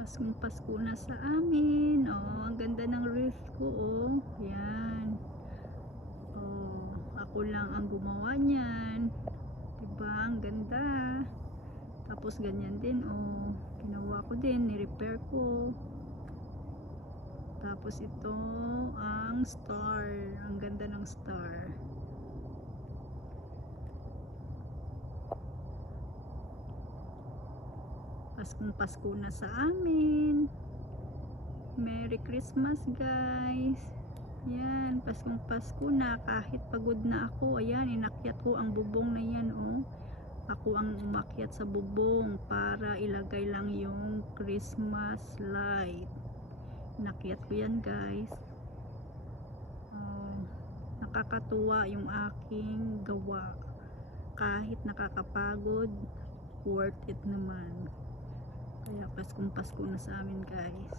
Paskong Pasko na sa amin. Oh, ang ganda ng wreath ko, oh. Yan. Oh, ako lang ang gumawa niyan. Diba? Ang ganda. Tapos ganyan din, oh. Ginawa ko din, ni-repair ko. Tapos ito ang star. Ang ganda ng star. Paskong Pasko na sa amin. Merry Christmas, guys. Yan, Paskong Pasko na. Kahit pagod na ako, ayan, inakyat ko ang bubong na yan, oh. Ako ang umakyat sa bubong para ilagay lang yung Christmas light. Inakyat ko yan, guys. Oh, nakakatuwa yung aking gawa. Kahit nakakapagod, worth it naman. Kaya Paskong Pasko na sa amin, guys.